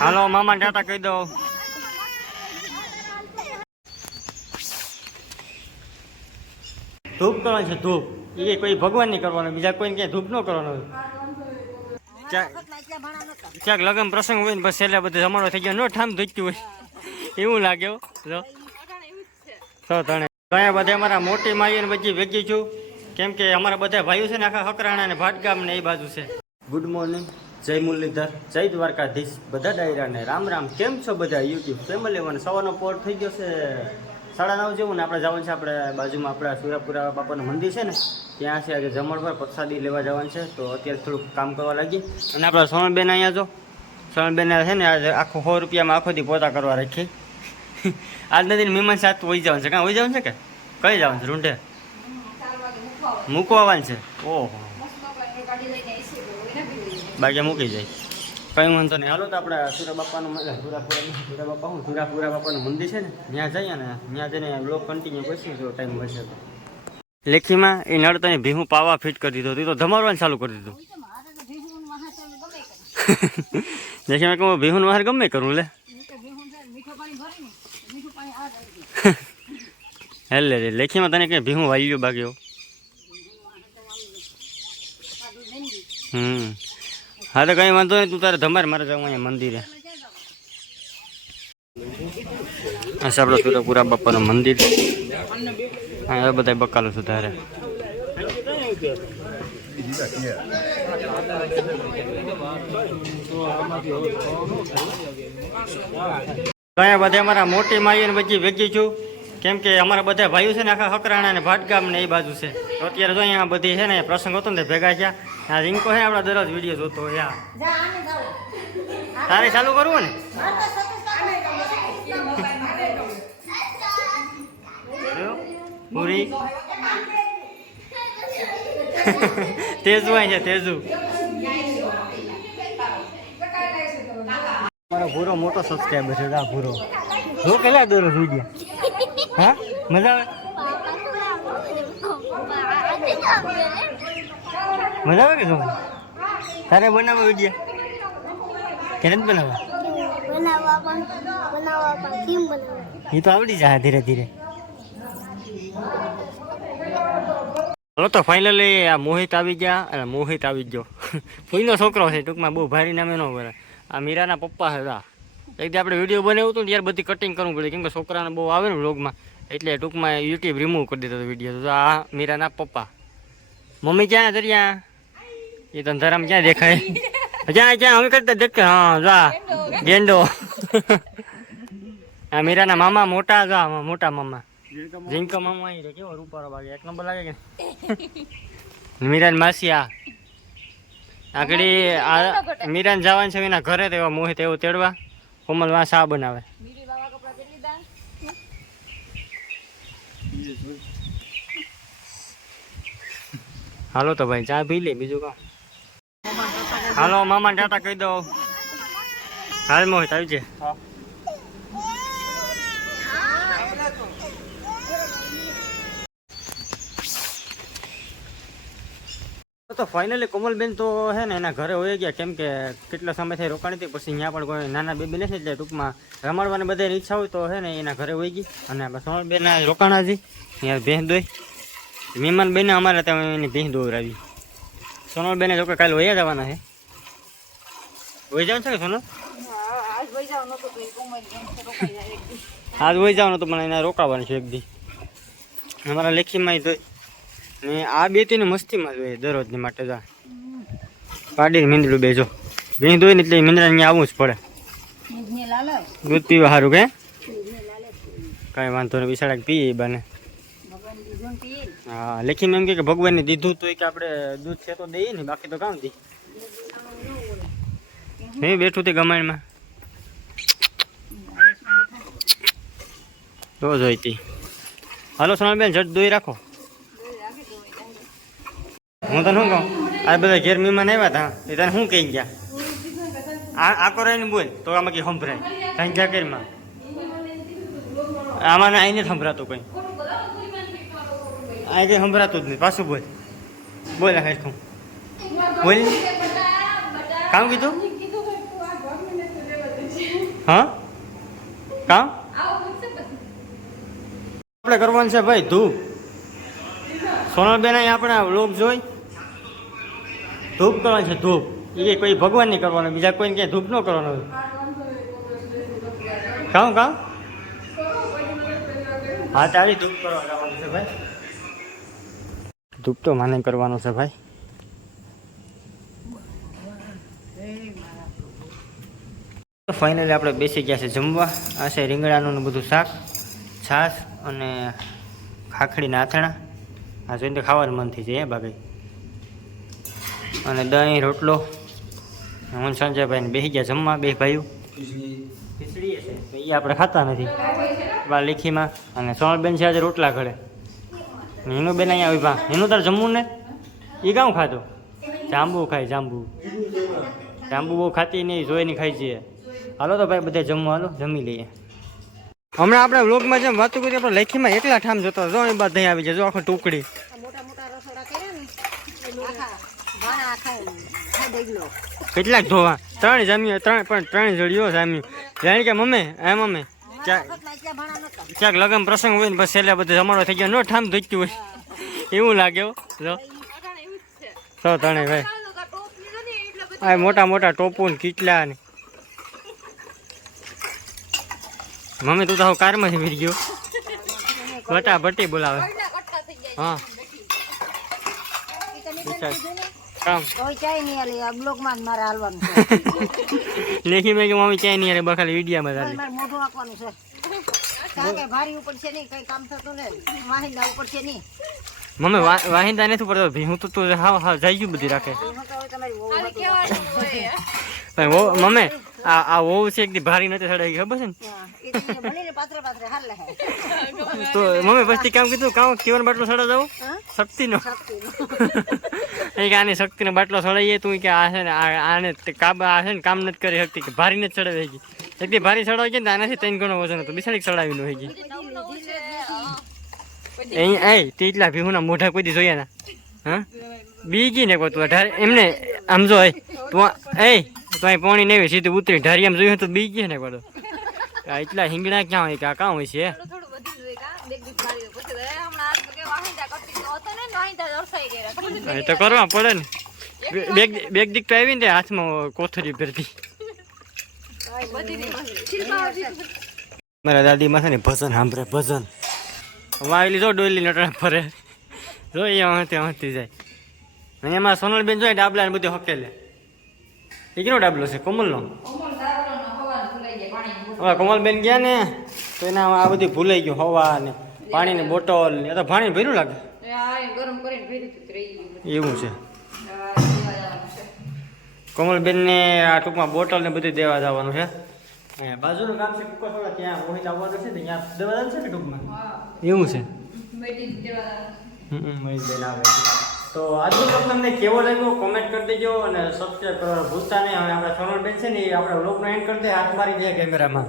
હાલો, મામા ટાટા કહી દો ધૂપ કરવાની છે, ધૂપ. એ કોઈ ભગવાનની કરવાનો, બીજા કોઈને ક્યાંય ધૂપ ન કરવાનો. ક્યાંક લગ્ન પ્રસંગ હોય ને બસ એટલે બધું જમાડો થઈ ગયો, નો ઠામ ધૂચ્યું હોય. એવું લાગે જો. તો તણે ગયા બધા અમારા મોટી માઈ ને બધી ભેગી છું. કેમ કે અમારા બધા ભાઈઓ છે ને આખા હકરાણા ને ભાટગામ ને એ બાજુ છે. ગુડ મોર્નિંગ જય મુરલીધર, જય દ્વારકાધીશ. બધા ડાયરાને રામ રામ. કેમ છો બધા? યુટ્યુબ ફેમિલી મને સવારનો પોર થઈ ગયો છે. સાડા નવ જેવું ને આપણે જવાનું છે. આપણે બાજુમાં આપણા સુરાપુરા બાપાનું મંદિર છે ને, ત્યાં છે આજે જમણ પર પ્રસાદી લેવા જવાનું છે. તો અત્યારે થોડુંક કામ કરવા લાગી અને આપણા સોનલબેન અહીંયા જો. સોનલબેન છે ને, આજે આખો સો રૂપિયામાં આખો દી પોતા કરવા રાખી. આજના નથી મહેમાન સાથ હોઈ જવાનું છે. કાં વહી જવાનું છે કે? કઈ જવાનું છે? રૂંઢે? મૂકવા આવવાનું છે. ઓહો. બાકી મૂકી જાય. કઈ વાંધો નહીં. હાલો તો આપણે સુરા બાપાનું સુરાપુરા સુરા બાપા હું? સુરાપુરા બાપાનું મંદિર છે ને? ત્યાં જઈએ ને ત્યાં જઈને બ્લોક કન્ટિન્યુ કરીશું જો ટાઈમ મળશે તો. લેખીમાં એ નડતાની ભીહું પાવા ફિટ કરી દીધો. તો ધમારવાનું ચાલુ કરી દીધું. લેખીમાં કહું ભીહું બહાર ગમે કરું લે. હેલે રે લેખીમાં તને કઈ ભીહું વાલ્યું બાકી હમ. હા, તો કઈ વાંધો નહીં, તું તારે ધમાર, મારે જવું અહીંયા મંદિરે. છે આપણો સુરપુરા બાપાનું મંદિર. હા બધા બકાલો સુધારે કયા બધા અમારા મોટી માઈ ને બધી ભેગી છું. કેમ કે અમારા બધા ભાઈઓ છે ને આખા હકરાણા ને ભાટગામ ને એ બાજુ છે. તો અત્યારે જો અહીંયા બધી છે ને પ્રસંગ હતો ને ભેગા થયા. આ રિંકો છે આપણા દરરોજ વીડિયો જોતો યા તારે ચાલુ કરવું ને? પૂરી. તેજુ અહીં છે તેજુ. મારો ભૂરો મોટો સબસ્ક્રાઈબર છે આ ભૂરો. જો કેટલા દરરોજ વીડિયો? હા? મજા આવે? મજા આવે કે શું? તારે બનાવવા વીડિયો? કે નથી બનાવવા? એ તો આવડી જાય ધીરે ધીરે. ચલો તો ફાઇનલી આ મોહિત આવી ગયા. અને મોહિત આવી ગયો. ફૂઈનો છોકરો છે, ટૂંકમાં બહુ ભારી નામે ન બોલે આ મીરાના પપ્પા હતા. એક આપણે વીડિયો બનાવ્યો હતું ત્યારે બધી કટિંગ કરવું પડે. કેમ કે છોકરાને બહુ આવે ને વ્લોગમાં એટલે ટૂંકમાં યુટ્યુબ રિમૂવ કરી દીધો વીડિયો તો આ મીરાના પપ્પા. મમ્મી ક્યાં દરિયા? એ ધંધારામાં ક્યાં દેખાય? ક્યાં ક્યાં? અમે કરતા દેખ હા, જા ગેંડો. આ મીરાના મામા મોટા, જા મોટા મામા. જીંકો મામા અહીં રે કેવો રૂપારો ભાગે એક નંબર લાગે કે મીરાન માસી આ. આગળ મીરાન જવાનું છે એના ઘરે તેવા મોહિત એવું તેડવા. કોમલમાં શા બનાવે હાલો તો ભાઈ ચા પી લે બીજું કામ હાલો મામા ટાટા કહી દો હાલ મોહિત આવી છે તો ફાઇનલી કોમલબેન તો હે ને એના ઘરે હોઈ ગયા. કેમ કે કેટલા સમયથી રોકાણી હતી પછી અહીંયા પણ કોઈ નાના બેબી નથી એટલે ટૂંકમાં રમાડવાની બધાની ઈચ્છા હોય તો હે ને એના ઘરે હોઈ ગઈ. અને સોનલબેન રોકાણા હતી અહીંયા ભેંસ દોઈ. મહેમાન બેને અમારે ત્યાં એની ભેંસ દોરાવી સોનલબેને જો કે કાલે વયા જવાના છે. વહી જવાનું છે કે સોનલ? આજ વહી જવાનું તો મને એને રોકાવાનું છે એક દી. અમારા લેખીમાં તો ને આ બે તેને મસ્તીમાં જોઈએ દરરોજની માટે જા પાડીને મીંદડું બેજો. ભીણ ધોઈને એટલે મીંદડા અહીંયા આવવું જ પડે. દૂધ પીવા સારું કે? કાંઈ વાંધો નહીં બિસાડા પીએ બને. હા લેખી એમ કે ભગવાનને દીધું તો કે આપણે દૂધ છે તો દઈએ ને, બાકી તો કામ દી નહીં બેઠું તે ગમાણમાં. તો જોઈતી હાલો સોનલબેન જટ દોઈ રાખો. હું તને શું કહું? આ બધા ઘેર મહેમાન આવ્યા હતા એ તને શું કહી ગયા? આ આકો રહીને બોલ, તો આમાં કે સંભળાય ગયા કરીમાં આમાં આઈને સંભળાતું કંઈ. આ કંઈ સંભળાતું જ નહીં. પાછું બોલ. બોલ, આ હરખું બોલ. કામ કીધું? હા? કામ? આપણે કરવાનું છે ભાઈ ધૂપ સોનલબેન આપણે લોક જોઈ. ધૂપ કરવાનું છે, ધૂપ. એ કોઈ ભગવાન નહીં કરવાનો, બીજા કોઈને ક્યાંય ધૂપ ન કરવાનો કામ કામ? હા, તારી ધૂપ કરવા જવાનું છે ભાઈ. ધૂપ તો માને કરવાનો છે ભાઈ. ફાઇનલી આપણે બેસી ગયા છે જમવા. આ છે રીંગણાનું બધું શાક, છાશ અને ખાખડીના આથણા. આ જોઈને તો ખાવાનું મન થઈ જાય બાકી. અને દહીં, રોટલો. હું સંજયભાઈ ને બેસી ગયા જમવા, બે ભાઈઓ. એ આપણે ખાતા નથી. બા લીખીમાં. અને સોનલબેન છે આજે રોટલા ઘડે એનું બેન અહીંયા પા એનું તાર જમવું ને? એ કામ ખાતો જાંબુ ખાય, જાંબુ. જાંબુ બહુ ખાતી નહીં જોઈ નહીં ખાઈ છીએ હાલો તો ભાઈ, બધા જમવા હાલો, જમી લઈએ. હમણાં આપણે વ્લોગમાં જેમ વાતું કરી આપણે લેખીમાં એકલા ઠામ જોતો જો, એ બાદ અહીં આવી જાય. જો, આખો ટુકડી. કેટલાક ધોવા ત્રણ જામ્યું ત્રણ, પણ ત્રણ જોડીઓ જામ્યું જાણી કે મમ્મી એ મમ્મી? ક્યાંક લગન પ્રસંગ હોય ને બસ એટલે બધું જમાડો થઈ ગયો. નો ઠામ ધોઈતું હોય. એવું લાગે જો તો ત્રણે ભાઈ. આ મોટા મોટા ટોપુ ને કીટલા ને. મમ્મી, તું તો કારમાંથી ફરી ગયો બટા ભટ્ટી બોલાવે. હા. કામ. કોઈ ચાય નહીં આલી આ જ મારે હાલવાનું છે. લેખી મેં કે મમ્મી ચાય નહીં અરે બખાલી વિડિયા માં ચાલી મારે મોઢું આપવાનું છે. કારણ કે ભારી ઉપર છે નહીં કઈ કામ થતું ને વાહિંદા ઉપર છે નહીં. મમ્મી વાહિંદા નથી પડતો ભી હું તો તું હા હા જઈ ગયું બધી રાખે મમ્મી આ આ વહુ છે એક ભારી નથી સડાઈ ખબર છે ને? તો મમ્મી પછી કામ કીધું કામ કેવાનો બાટલો સડા જાવ શક્તિનો. શક્તિનું. એ કે આની શક્તિનો બાટલો સડાઈએ તું કે આ છે ને આ- આને કાબા આ છે ને કામ નથી કરી શકતી કે ભારી નથી ચડાવી ગઈ એક ભારી ચડાવી ગઈ ને આનાથી ત્રણ ગણો વજન હતું બિસાડી ચડાવી નો ગઈ એ એ તે એટલા ભીહુના મોઢા કોઈ દી જોયા ના? હા? બી ગઈ ને કોઈ તું અઢાર એમને આમ જો એ તું આ- એ તું અહીં પોણી નહીં સીધું ઉતરી ઢારી આમ જોયું તો બી ગઈ ને કોઈ એટલા હિંગણા ક્યાં હોય કાકા હોય છે? એ તો કરવા પડે ને. બેગ બેગ દીક તો આવી ને હાથમાં કોથરી ભરતી. મારા દાદી માં છે ને ભજન સાંભળે ભજન. વાવેલી જો ડોલી નટણા ફરે. જો અહીંયા હંતી જાય. અને એમાં સોનલબેન જોઈએ ડાબલા ને બધું હકેલે. એ કેનો ડાબલો છે? કોમલનો? હવે કોમલબેન ગયા ને તો એના આ બધી ભૂલાઈ ગયું હવા ને પાણીની બોટલ ને એ તો પાણી ભર્યું લાગે? એવું છે. કોમલબેન ને આ ટૂંકમાં બોટલ ને બધું દેવા જવાનું છે. બાજુનું કામ છે કુકરવાડા ત્યાં મોહિત આવવાનું છે ને ત્યાં દેવા જવાનું છે ને ટૂંકમાં? એવું છે. હમ, મહેશબેન આવે. તો આજનો બ્લોગ તમને કેવો લાગ્યો? કોમેન્ટ કરી દેજો અને સબસ્ક્રાઈબ કરવાનું ભૂલતા નહીં. હવે આપણે સોનલબેન છે ને, એ આપણે બ્લોગનો એન્ડ કરી દે. હાથ મારી દે કેમેરામાં